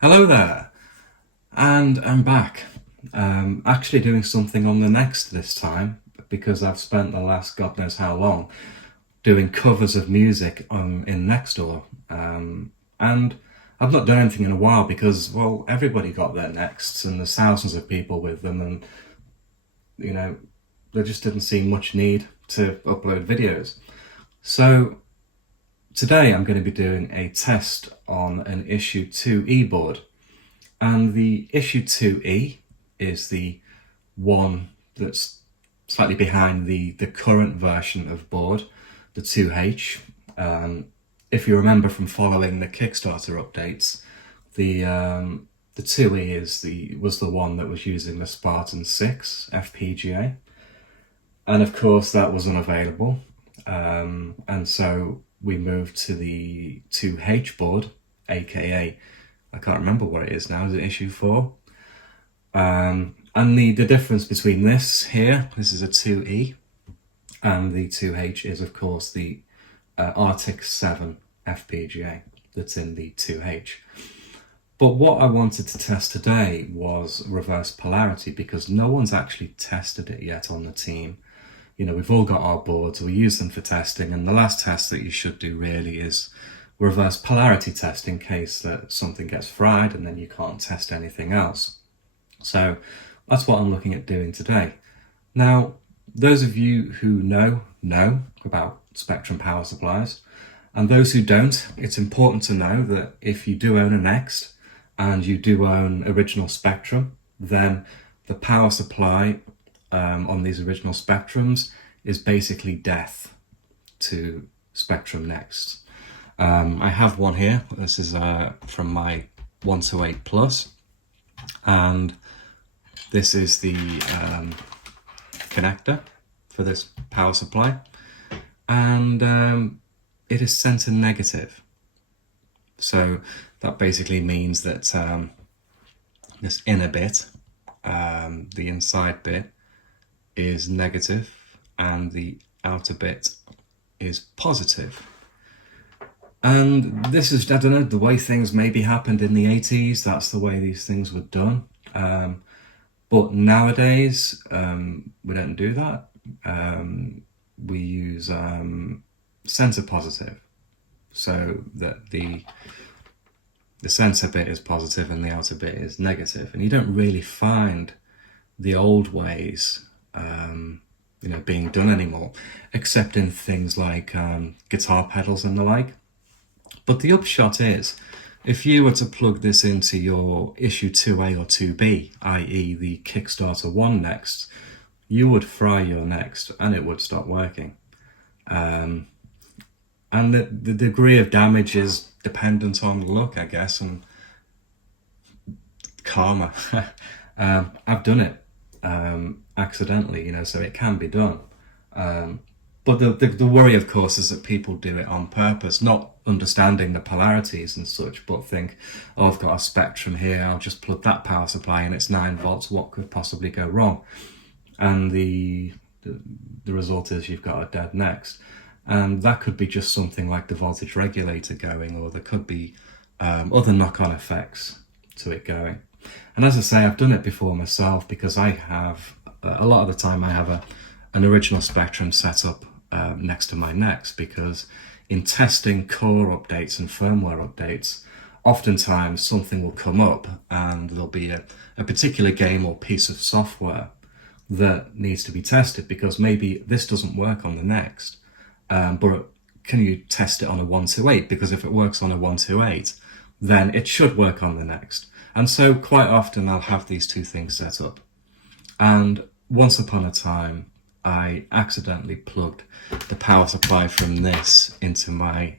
Hello there, and I'm back. Actually doing something on the next this time because I've spent the last God knows how long doing covers of music in Nextdoor, and I've not done anything in a while because, well, everybody got their nexts and there's thousands of people with them, and you know there just didn't seem much need to upload videos. So today I'm going to be doing a test on an issue 2E board. And the issue 2E is the one that's slightly behind the current version of board, the 2H. If you remember from following the Kickstarter updates, the 2E was the one that was using the Spartan 6 FPGA. And of course that was unavailable. And so we moved to the 2H board, aka I can't remember what it is now. Is it issue 4? And the difference between this is a 2E, and the 2H is, of course, the Artix 7 FPGA that's in the 2H. But what I wanted to test today was reverse polarity, because no one's actually tested it yet on the team. You know, we've all got our boards, we use them for testing, and the last test that you should do really is reverse polarity test in case that something gets fried and then you can't test anything else. So that's what I'm looking at doing today. Now, those of you who know about Spectrum power supplies, and those who don't, it's important to know that if you do own a Next and you do own original Spectrum, then the power supply on these original Spectrums is basically death to Spectrum Next. I have one here. This is from my 128 Plus, and this is the connector for this power supply, and it is center negative. So that basically means that this inner bit, the inside bit, is negative and the outer bit is positive. And this is, I don't know, the way things maybe happened in the 80s. That's the way these things were done. But nowadays, we don't do that. We use center positive, so that the center bit is positive and the outer bit is negative. And you don't really find the old ways being done anymore, except in things like guitar pedals and the like. But the upshot is, if you were to plug this into your issue 2A or 2B, i.e. the Kickstarter 1 Next, you would fry your Next and it would stop working. And the degree of damage is dependent on luck, I guess, and karma. I've done it accidentally, so it can be done. But the worry, of course, is that people do it on purpose, not understanding the polarities and such, but think, oh, I've got a Spectrum here, I'll just plug that power supply in, it's 9 volts, what could possibly go wrong? And the result is you've got a dead Next. And that could be just something like the voltage regulator going, or there could be other knock-on effects to it going. And as I say, I've done it before myself, because I have, a lot of the time I have an original Spectrum set up next to my Next, because in testing core updates and firmware updates, oftentimes something will come up and there'll be a particular game or piece of software that needs to be tested, because maybe this doesn't work on the Next, but can you test it on a 128? Because if it works on a 128, then it should work on the Next. And so quite often I'll have these two things set up. And once upon a time, I accidentally plugged the power supply from this into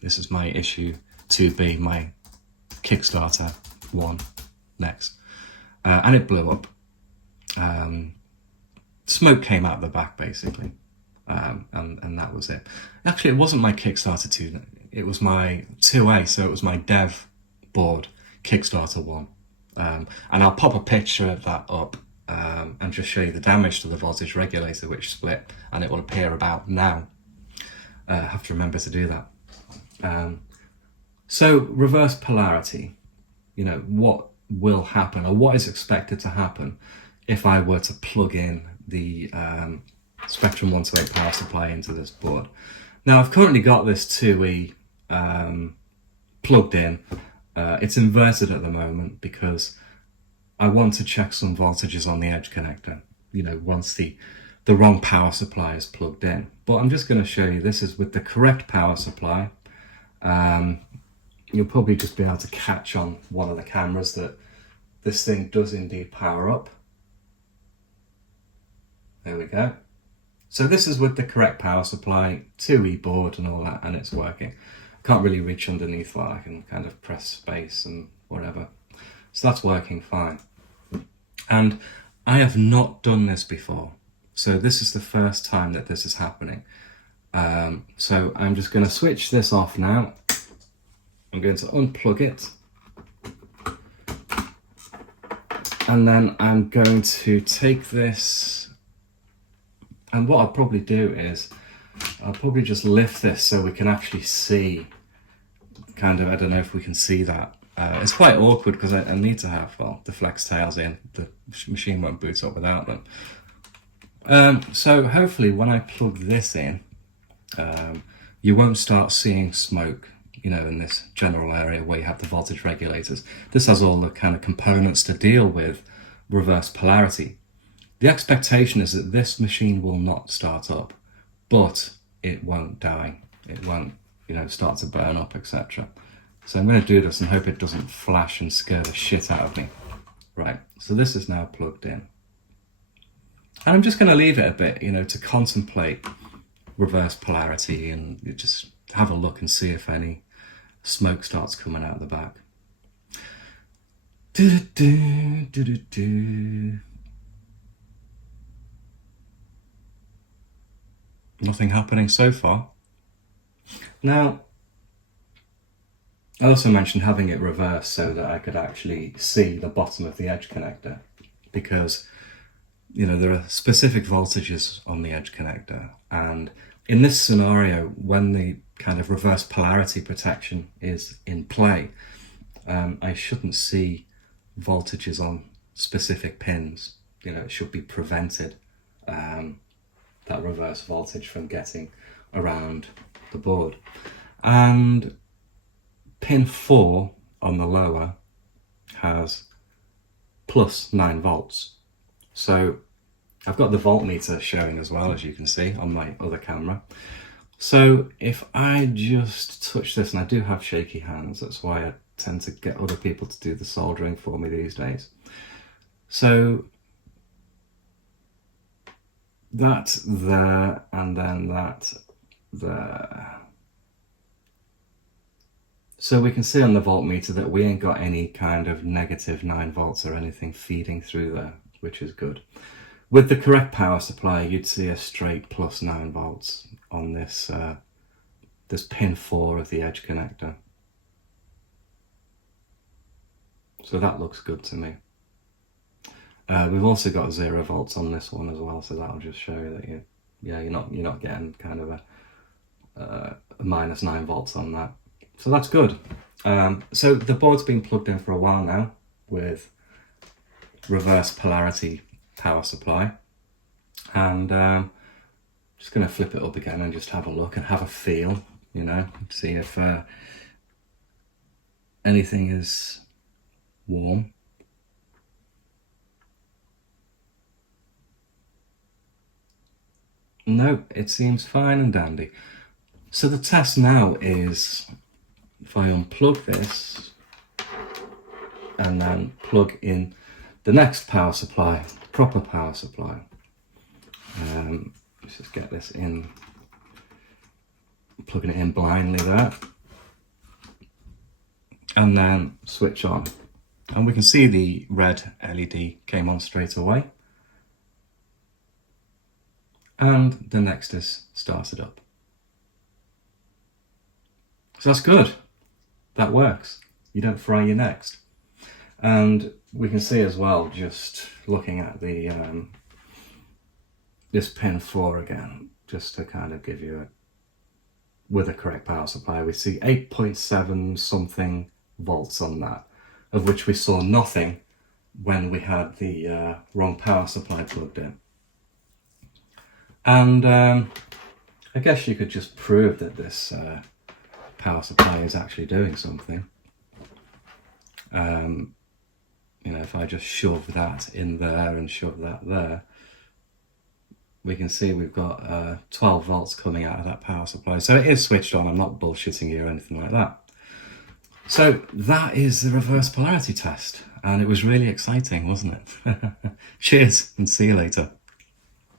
this is my issue 2B, my Kickstarter 1 Next. And it blew up. Smoke came out the back, basically. And that was it. Actually, it wasn't my Kickstarter 2, it was my 2A, so it was my dev board, Kickstarter 1. And I'll pop a picture of that up and just show you the damage to the voltage regulator, which split, and it will appear about now. I have to remember to do that. So reverse polarity. you know, what will happen or what is expected to happen if I were to plug in the Spectrum 128 power supply into this board. Now I've currently got this 2E plugged in. It's inverted at the moment because I want to check some voltages on the edge connector, you know, once the wrong power supply is plugged in. But I'm just going to show you, this is with the correct power supply. You'll probably just be able to catch on one of the cameras that this thing does indeed power up. There we go. So this is with the correct power supply, 2E board and all that, and it's working. I can't really reach underneath that. I can kind of press space and whatever. So that's working fine. And I have not done this before. So this is the first time that this is happening. So I'm just going to switch this off now. I'm going to unplug it. And then I'm going to take this, and what I'll probably do is I'll probably just lift this so we can actually see kind of, I don't know if we can see that. It's quite awkward because I need to have, well, the flex tails in. The machine won't boot up without them. So hopefully when I plug this in, you won't start seeing smoke, you know, in this general area where you have the voltage regulators. This has all the kind of components to deal with reverse polarity. The expectation is that this machine will not start up, but it won't die. It won't, you know, start to burn up, etc. So I'm going to do this and hope it doesn't flash and scare the shit out of me. Right, so this is now plugged in. And I'm just going to leave it a bit, you know, to contemplate reverse polarity and just have a look and see if any smoke starts coming out the back. Nothing happening so far. Now, I also mentioned having it reversed so that I could actually see the bottom of the edge connector, because, you know, there are specific voltages on the edge connector, and in this scenario, when the kind of reverse polarity protection is in play, I shouldn't see voltages on specific pins. You know, it should be prevented, that reverse voltage from getting around the board. And pin 4 on the lower has plus 9 volts. So I've got the voltmeter showing as well, as you can see on my other camera. So if I just touch this, and I do have shaky hands, that's why I tend to get other people to do the soldering for me these days. So that there, and then that there. So we can see on the voltmeter that we ain't got any kind of negative 9 volts or anything feeding through there, which is good. With the correct power supply, you'd see a straight plus 9 volts on this this pin 4 of the edge connector. So that looks good to me. We've also got 0 volts on this one as well, so that'll just show you that you're not getting kind of a minus 9 volts on that. So that's good. So the board's been plugged in for a while now with reverse polarity power supply, and just going to flip it up again and just have a look and have a feel, you know, see if anything is warm. No, it seems fine and dandy. So the test now is, if I unplug this and then plug in the next power supply, proper power supply. Let's just get this in, plugging it in blindly there, and then switch on. And we can see the red LED came on straight away. And the next is started up. So that's good. That works. You don't fry your next. And we can see as well, just looking at the this pin 4 again, just to kind of give you with the correct power supply, we see 8.7 something volts on that. of which we saw nothing when we had the wrong power supply plugged in. And I guess you could just prove that this power supply is actually doing something. You know, if I just shove that in there and shove that there, we can see we've got 12 volts coming out of that power supply. So it is switched on. I'm not bullshitting you or anything like that. So that is the reverse polarity test. And it was really exciting, wasn't it? Cheers and see you later.